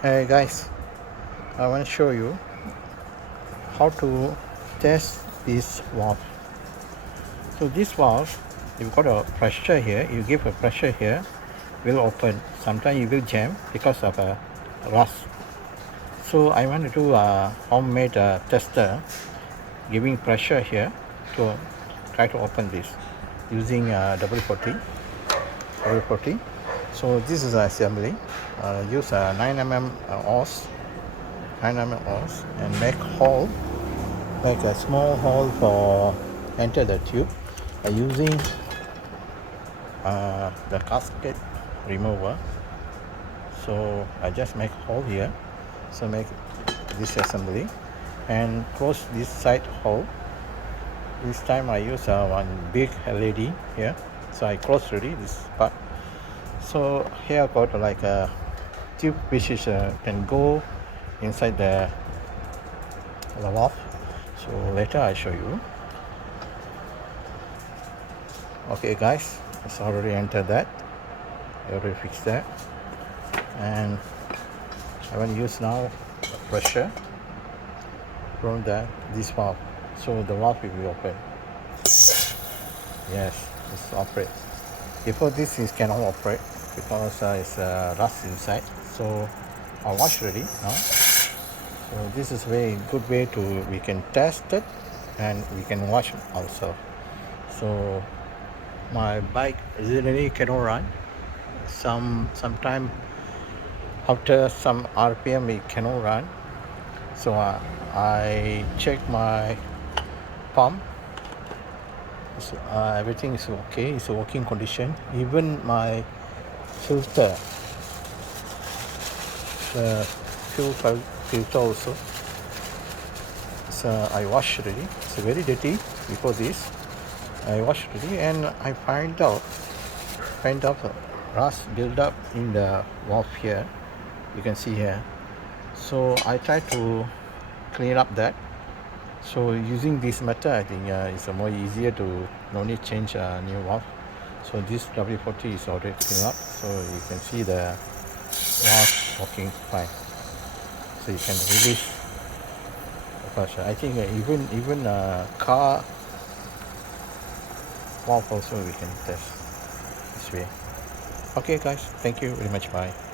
Hey guys, I want to show you how to test this valve. So this valve, you've got a pressure here. You give a pressure here, will open. Sometimes it will jam because of a rust. So I want to do a homemade tester, giving pressure here to try to open this using W40. So this is an assembly. Use a 9 mm hose, 9 mm hose, and make hole, like a small hole for enter the tube using the gasket remover. So I just make hole here, so make this assembly and close this side hole. This time I use one big LED here, so I close already this part. So here I got like a tube which is can go inside the valve. So later I show you. Okay guys, it's already entered that. I already fixed that, and I want to use now the pressure from this valve, so the valve will be open. Yes, it's operate. Before this is cannot operate because it's rust inside. So I wash already now. So this is very good way to we can test it and we can wash also. So my bike really cannot run. Sometime after some RPM it cannot run. So I check my pump. So, everything is okay. It's a working condition. Even my filter, the fuel filter also. So I washed already. It's very dirty before this. I washed already, and I find out rust build up in the valve here. You can see here. So I try to clean up that. So using this method, I think it's more easier to no need change a new valve. So this W40 is already cleaned up, so you can see the valve working fine. So you can release the pressure. I think even car valve also we can test this way. Okay guys, thank you very much. Bye.